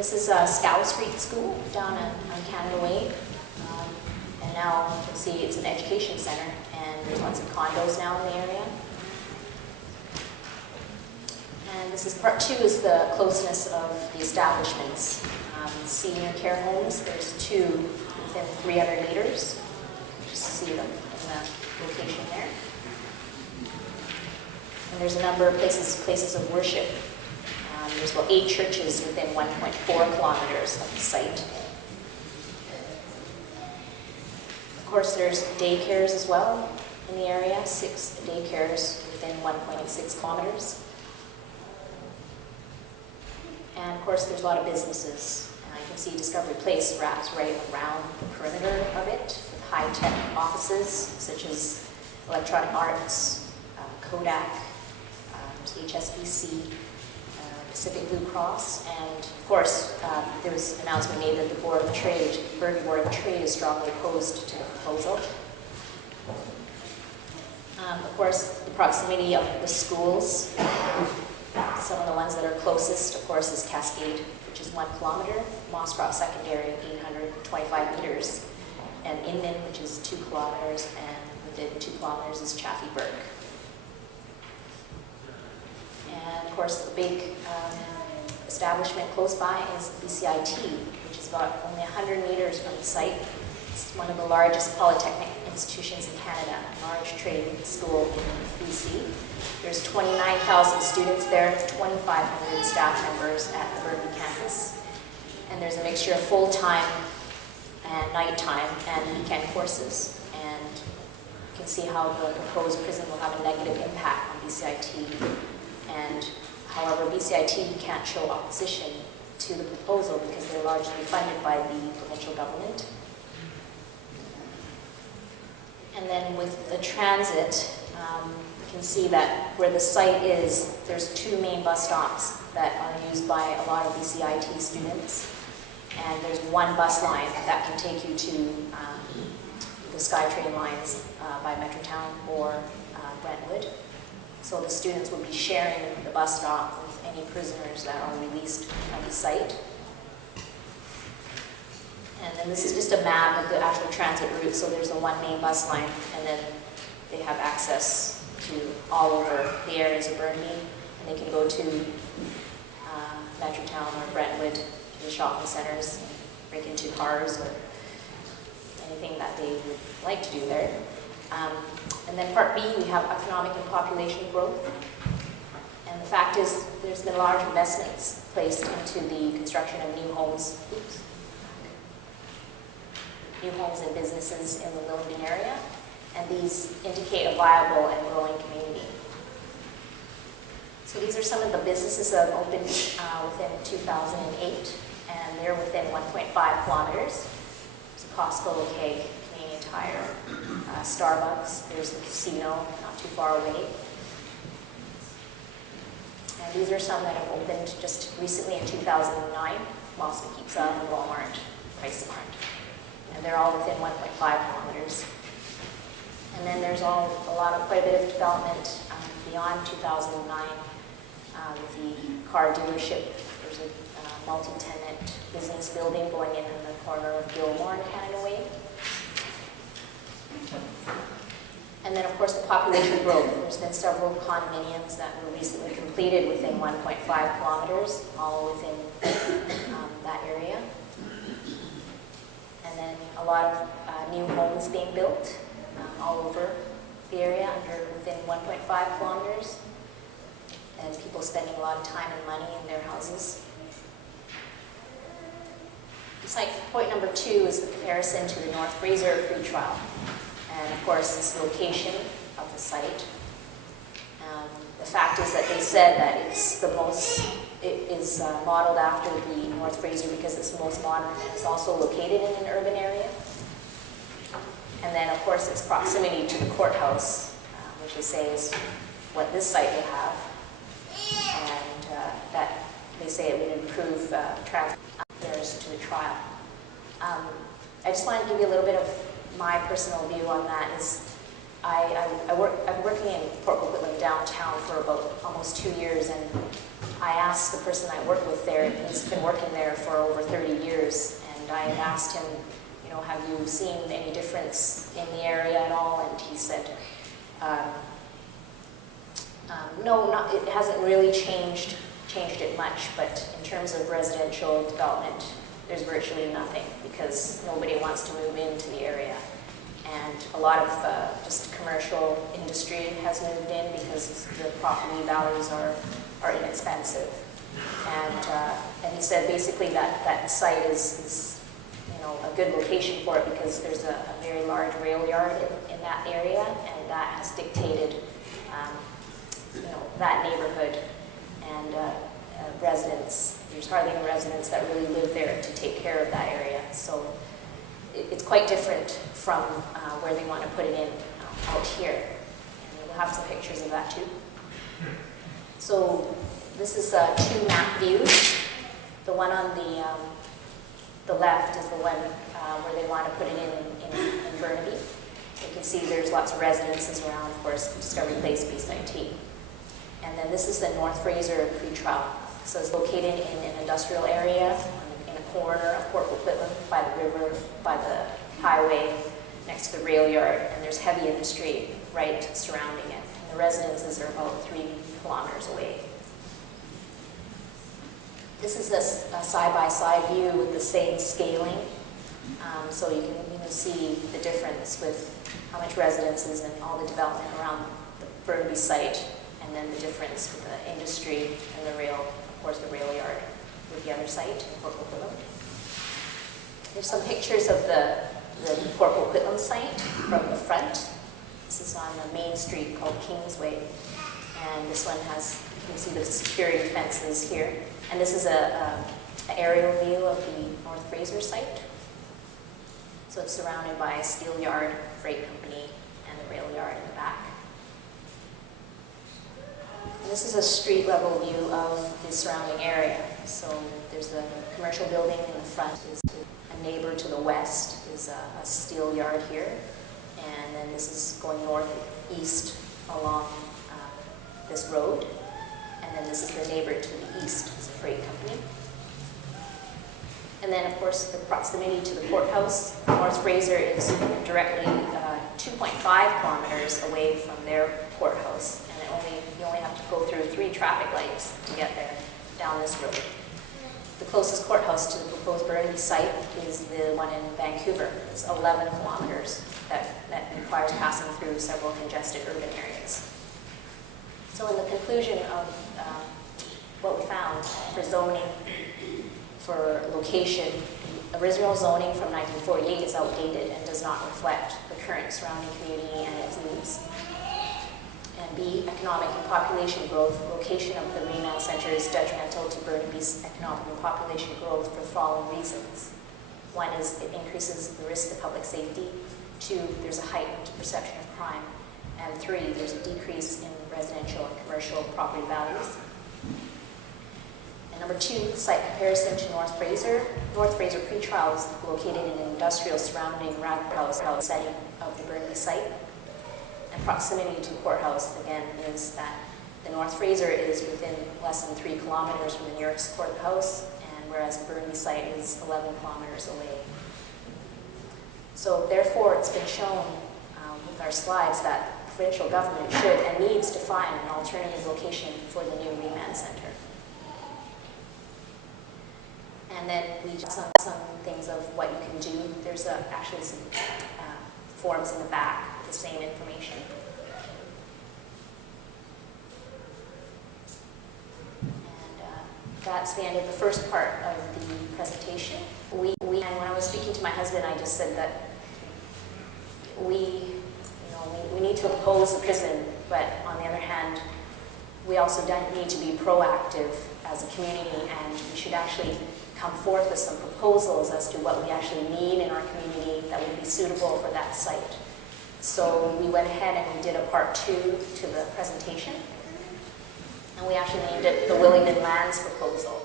This is Scow Street School down on Canada Way. And now you can see it's an education center, and there's lots of condos now in the area. And this is part 2, is the closeness of the establishments. Senior care homes, there's 2 within 300 meters. Just see them in the location there. And there's a number of places of worship. There's about 8 churches within 1.4 kilometers of the site. Of course, there's daycares as well in the area, 6 daycares within 1.6 kilometers. And of course, there's a lot of businesses. You can see Discovery Place wraps right around the perimeter of it, with high-tech offices such as Electronic Arts, Kodak, there's HSBC, Pacific Blue Cross, and of course, there was an announcement made that the Board of Trade, Burnaby Board of Trade, is strongly opposed to the proposal. Of course, the proximity of the schools. Some of the ones that are closest, of course, is Cascade, which is 1 kilometer, Mosscroft Secondary, 825 meters, and Inman, which is 2 kilometers, and within 2 kilometers is Chaffee Burke. And of course, the big establishment close by is BCIT, which is about only 100 meters from the site. It's one of the largest polytechnic institutions in Canada, a large trade school in BC. There's 29,000 students there, 2,500 staff members at the Burnaby campus. And there's a mixture of full-time and nighttime and weekend courses. And you can see how the proposed prison will have a negative impact on BCIT. And however, BCIT can't show opposition to the proposal because they're largely funded by the provincial government. And then with the transit, you can see that where the site is, there's 2 main bus stops that are used by a lot of BCIT students. And there's 1 bus line that can take you to the SkyTrain lines by Metrotown or Brentwood. So the students would be sharing the bus stop with any prisoners that are released from the site. And then this is just a map of the actual transit route. So there's a 1 main bus line, and then they have access to all over the areas of Burnaby, and they can go to Metrotown or Brentwood, to the shopping centers, and break into cars or anything that they would like to do there. And then part B, we have economic and population growth. And the fact is, there's been large investments placed into the construction of new homes. New homes and businesses in the Willingdon area, and these indicate a viable and growing community. So these are some of the businesses that opened within 2008, and they're within 1.5 kilometers. There's a Costco, Keg, Canadian Tire, Starbucks, there's the casino not too far away. And these are some that have opened just recently in 2009, Boston Pizza, Walmart, PriceSmart. And they're all within 1.5 kilometers. And then there's quite a bit of development beyond 2009 with the car dealership. There's a multi-tenant business building going in the corner of Gilmore and Canada Way. And then, of course, the population growth. There's been several condominiums that were recently completed within 1.5 kilometers, all within that area. And then a lot of new homes being built all over the area within 1.5 kilometers, and people spending a lot of time and money in their houses. Site point number 2 is the comparison to the North Fraser free trial, and of course this location of the site. The fact is that they said that it is modeled after the North Fraser because it's the most modern, and it's also located in an urban area. And then, of course, its proximity to the courthouse, which they say is what this site will have, and that they say it would improve transit to the trial. I just wanted to give you a little bit of my personal view on that. I've been working in Port Coquitlam downtown for about almost 2 years, and I asked the person I work with there, he's been working there for over 30 years, and I asked him, you know, have you seen any difference in the area at all? And he said, no, it hasn't really changed it much, but in terms of residential development, there's virtually nothing because nobody wants to move into the area. And a lot of just commercial industry has moved in because the property values are inexpensive. And he said basically that site is you know, a good location for it because there's a very large rail yard in that area, and that has dictated you know, that neighborhood and residents. There's hardly any residents that really live there to take care of that area. So it's quite different from where they want to put it in out here. And we'll have some pictures of that too. So this is two map views. The one on the left is the one where they want to put it in Burnaby. You can see there's lots of residences around, of course, Discovery Place, BCIT. And then this is the North Fraser pretrial. So it's located in an industrial area in a corner of Port Coquitlam by the river, by the highway, next to the rail yard, and there's heavy industry right surrounding it. And the residences are about 3 kilometers away. This is a side-by-side view with the same scaling. So you can even see the difference with how much residences and all the development around the Burnaby site, and then the difference with the industry and the rail, of course the rail yard with the other site in Port Coquitlam. There's some pictures of the Port Coquitlam site from the front. This is on the main street called Kingsway. And this one has, you can see the security fences here. And this is an aerial view of the North Fraser site. So it's surrounded by a steel yard, freight company, and the rail yard in the back. And this is a street level view of the surrounding area. So there's a commercial building in the front. There's a neighbor to the west is a steel yard here. And then this is going northeast along this road. And then this is the neighbor to the east, it's a freight company. And then, of course, the proximity to the courthouse. North Fraser is directly 2.5 kilometers away from their courthouse. And you only have to go through 3 traffic lights to get there down this road. The closest courthouse to the proposed Burnaby site is the one in Vancouver. It's 11 kilometers that requires passing through several congested urban areas. So in the conclusion of what we found for zoning, for location, original zoning from 1948 is outdated and does not reflect the current surrounding community and its needs. And B, economic and population growth. Location of the Remand Centre is detrimental to Burnaby's economic and population growth for the following reasons. One is it increases the risk to public safety. 2, there's a heightened perception of crime. And 3, there's a decrease in residential and commercial property values. And number 2, site comparison to North Fraser. North Fraser pretrial is located in an industrial surrounding roundhouse setting of the Burnaby site. And proximity to the courthouse, again, is that the North Fraser is within less than 3 kilometers from the nearest courthouse, and whereas the Burnaby site is 11 kilometers away. So therefore, it's been shown with our slides that provincial government should and needs to find an alternative location for the new Remand Centre. And then we just some things of what you can do. There's actually some forms in the back with the same information. And that's the end of the first part of the presentation. And when I was speaking to my husband, I just said that we need to oppose the prison, but on the other hand, we also need to be proactive as a community, and we should actually come forth with some proposals as to what we actually need in our community that would be suitable for that site. So we went ahead and we did a part 2 to the presentation, and we actually named it the Willingdon Lands Proposal.